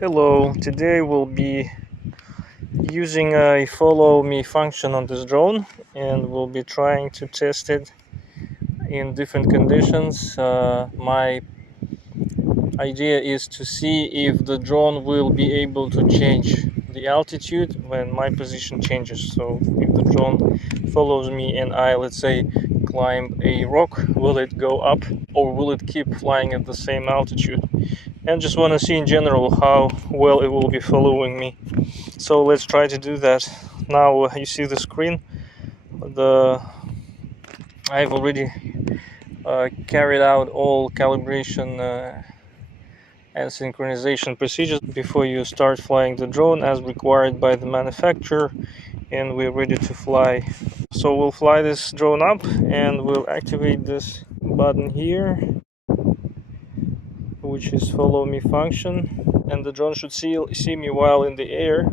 Hello, today we'll be using a follow me function on this drone, and we'll be trying to test it in different conditions. My idea is to see if the drone will be able to change the altitude when my position changes. So if the drone follows me and I, let's say, climb a rock, will it go up or will it keep flying at the same altitude? And just want to see in general how well it will be following me. So let's try to do that. Now you see the screen. I've already carried out all calibration and synchronization procedures before you start flying the drone as required by the manufacturer, and we're ready to fly. So we'll fly this drone up and we'll activate this button here, which is follow me function, and the drone should see me while in the air.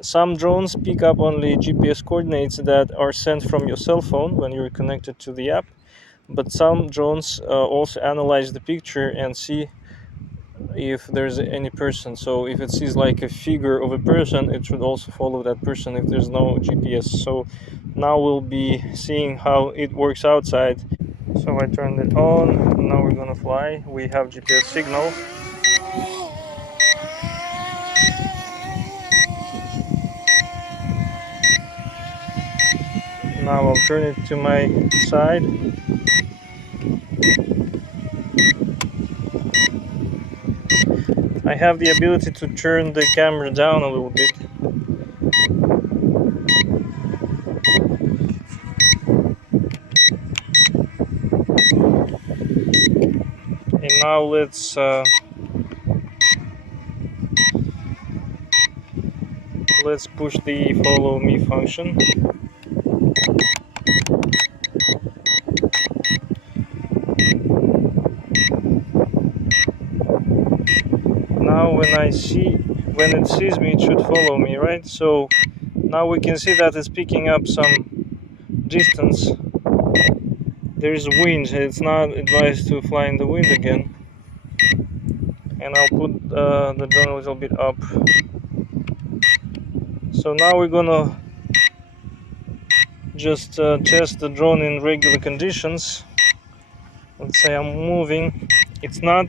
Some drones pick up only GPS coordinates that are sent from your cell phone when you're connected to the app, but some drones also analyze the picture and see if there's any person. So if it sees like a figure of a person, it should also follow that person if there's no GPS. So now we'll be seeing how it works outside. So I turned it on. Now we're gonna fly. We have GPS signal. Now I'll turn it to my side. I have the ability to turn the camera down a little bit. And now let's push the follow me function. Now when it sees me, it should follow me, right? So now we can see that it's picking up some distance. There's wind. It's not advised to fly in the wind again. And I'll put the drone a little bit up. So now we're gonna just test the drone in regular conditions. Let's say I'm moving. It's not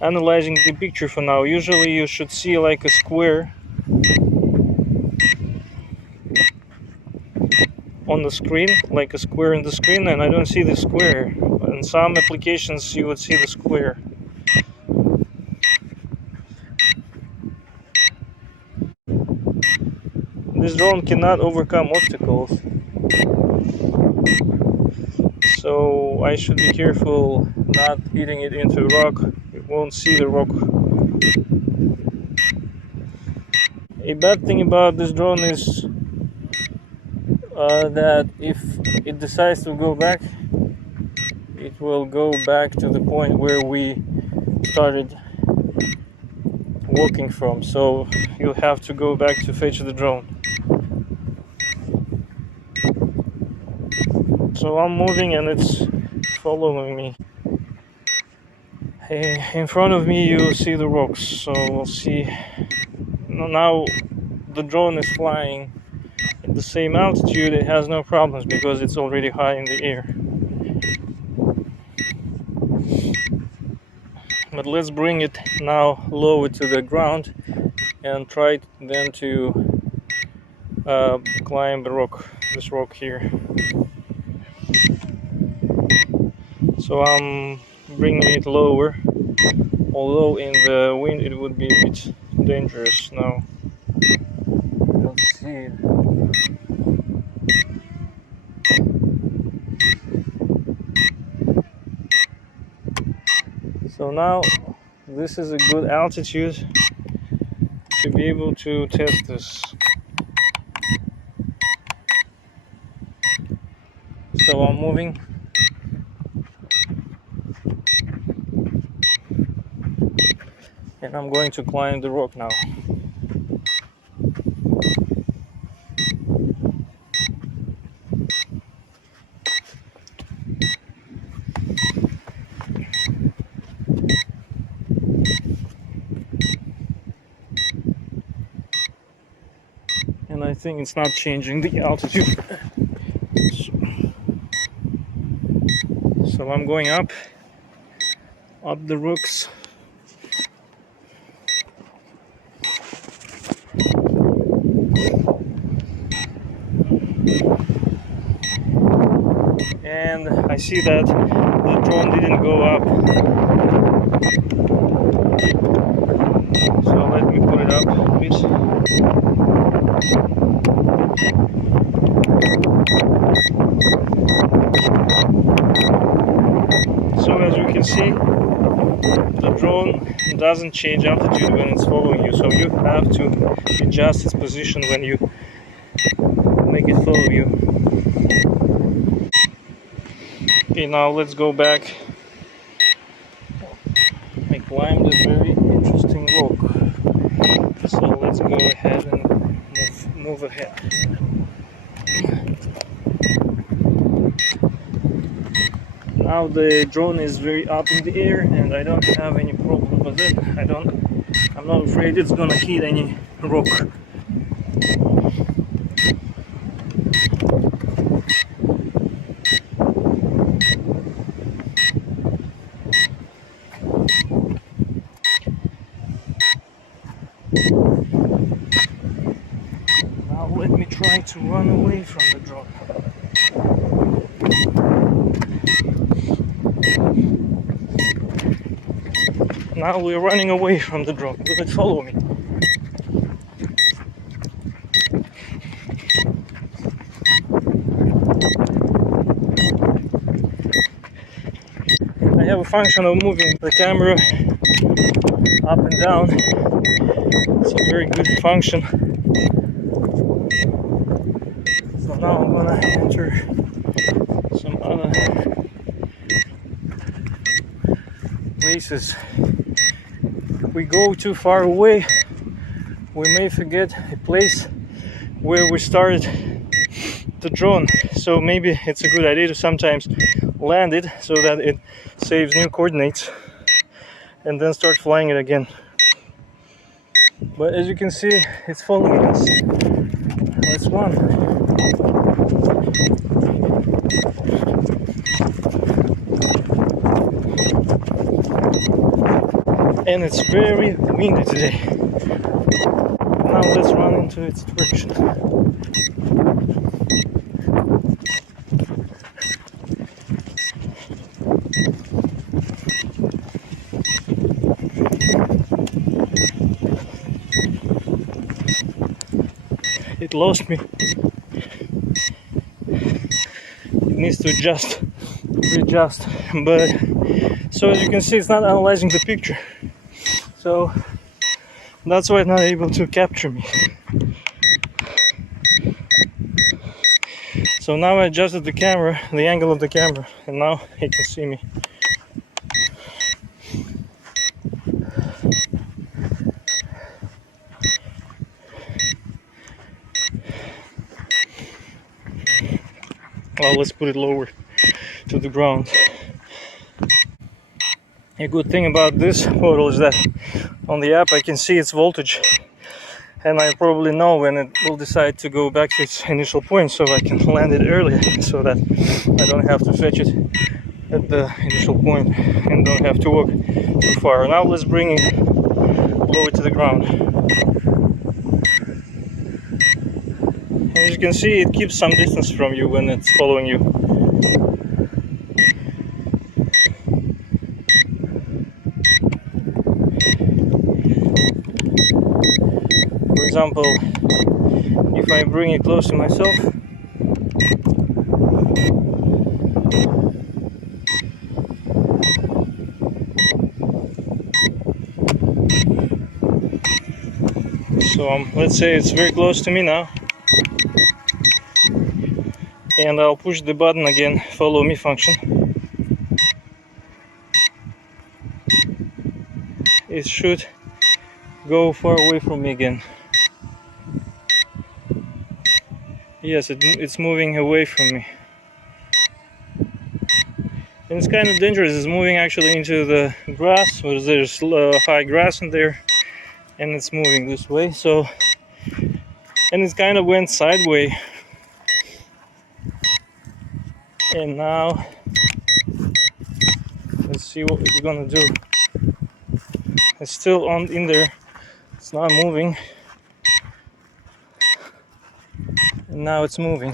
analyzing the picture for now. Usually you should see like a square on the screen, like a square in the screen, and I don't see the square. In some applications you would see the square. This drone cannot overcome obstacles, so I should be careful not hitting it into a rock. It won't see the rock. A bad thing about this drone is that if it decides to go back, it will go back to the point where we started walking from. So you'll have to go back to fetch the drone. So I'm moving and it's following me. In front of me you see the rocks, so we'll see. Now the drone is flying at the same altitude. It has no problems because it's already high in the air. But let's bring it now lower to the ground and try then to climb this rock here. So I'm bringing it lower, although in the wind it would be a bit dangerous now. Let's see. So now this is a good altitude to be able to test this. So I'm moving. And I'm going to climb the rock now. think it's not changing the altitude. So I'm going up the rooks. And I see that the drone didn't go up. So let me put it up a bit. So as you can see, the drone doesn't change altitude when it's following you. So you have to adjust its position when you make it follow you. Okay, now let's go back. I climbed a very interesting rock, so let's go ahead and move ahead. Now the drone is very up in the air and I don't have any problem with it. I'm not afraid it's gonna hit any rock. Now let me try to run away from the drone. Now we're running away from the drone. Will it follow me? I have a function of moving the camera up and down. It's a very good function. So now I'm gonna enter some other places. If we go too far away, we may forget a place where we started the drone. So maybe it's a good idea to sometimes land it so that it saves new coordinates and then start flying it again. But as you can see, it's following us. Let's run. And it's very windy today. Now let's run into its direction. It lost me. It needs to readjust. But so as you can see, it's not analyzing the picture. So that's why it's not able to capture me. So now I adjusted the camera, the angle of the camera, and now it can see me. Well, let's put it lower to the ground. A good thing about this photo is that on the app I can see its voltage, and I probably know when it will decide to go back to its initial point, so I can land it earlier so that I don't have to fetch it at the initial point and don't have to walk too far. Now let's bring it lower to the ground. As you can see, it keeps some distance from you when it's following you. For example, if I bring it close to myself, so let's say it's very close to me now, and I'll push the button again, follow me function. It should go far away from me again. Yes, it's moving away from me. And it's kind of dangerous. It's moving actually into the grass, where there's high grass in there, and it's moving this way. So and it kind of went sideways. And now let's see what we're gonna do. It's still on in there, it's not moving, and now it's moving.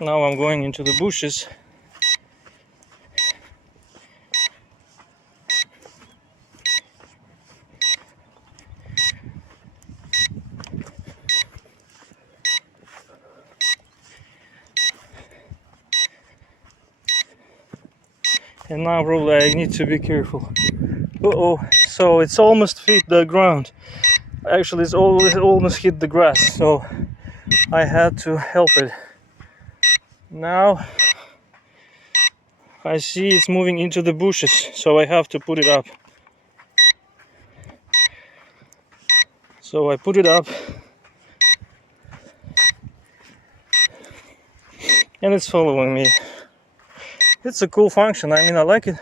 Now I'm going into the bushes. And now probably I need to be careful. Uh-oh, so it's almost hit the ground. Actually, it's almost hit the grass, so I had to help it. Now I see it's moving into the bushes, so I have to put it up. So I put it up, and it's following me. It's a cool function, I mean, I like it.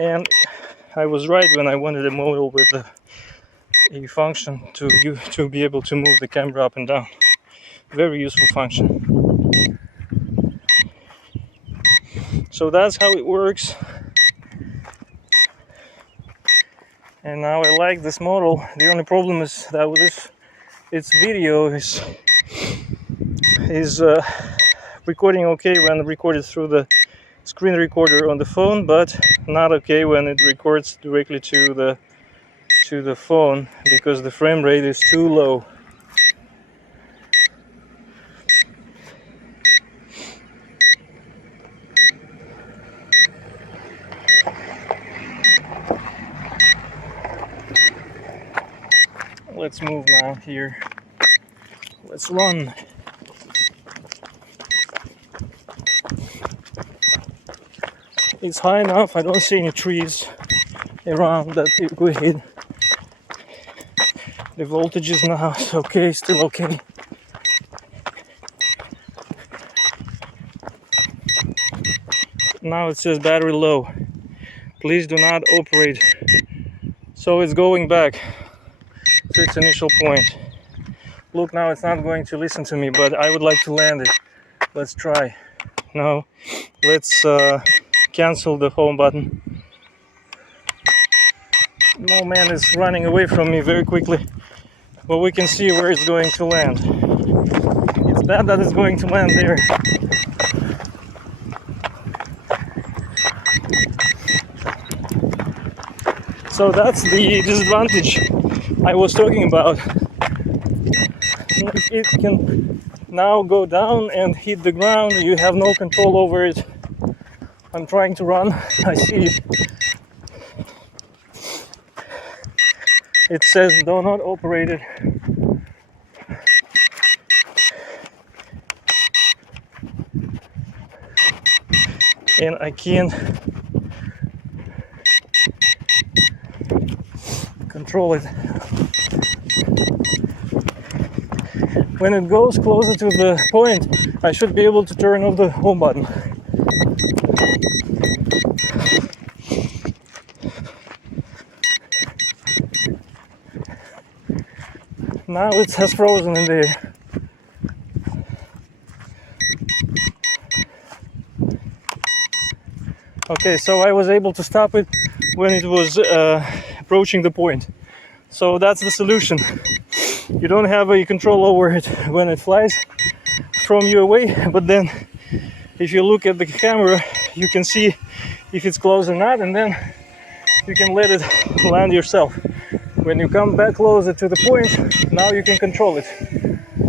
And I was right when I wanted a model with a function to be able to move the camera up and down. Very useful function. So that's how it works. And now I like this model. The only problem is that with this, its video is recording okay when recorded through the screen recorder on the phone, but not okay when it records directly to the phone because the frame rate is too low. Let's move now here. Let's run. It's high enough, I don't see any trees around that it could hit. The voltage is now okay, still okay. Now it says battery low. Please do not operate. So it's going back to its initial point. Look, now it's not going to listen to me, but I would like to land it. Let's try. Now let's cancel the home button. No, man is running away from me very quickly, but we can see where it's going to land. It's bad that it's going to land there. So that's the disadvantage I was talking about. It can now go down and hit the ground. You have no control over it. I'm trying to run. I see it. It says do not operate it. And I can't control it. When it goes closer to the point, I should be able to turn off the home button. Now it has frozen in there. Okay, so I was able to stop it when it was approaching the point. So that's the solution. You don't have a control over it when it flies from you away, but then if you look at the camera, you can see if it's close or not, and then you can let it land yourself. When you come back closer to the point, now you can control it.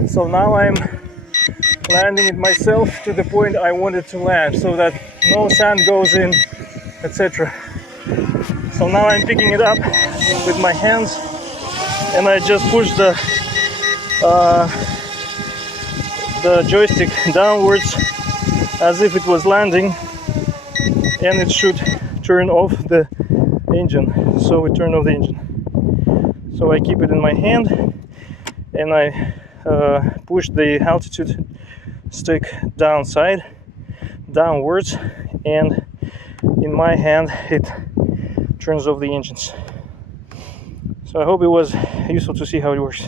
So now I'm landing it myself to the point I wanted to land, so that no sand goes in, etc. So now I'm picking it up with my hands, and I just push the joystick downwards as if it was landing, and it should turn off the engine. So we turn off the engine. So I keep it in my hand, and I push the altitude stick downside, downwards, and in my hand it turns off the engines. So I hope it was useful to see how it works.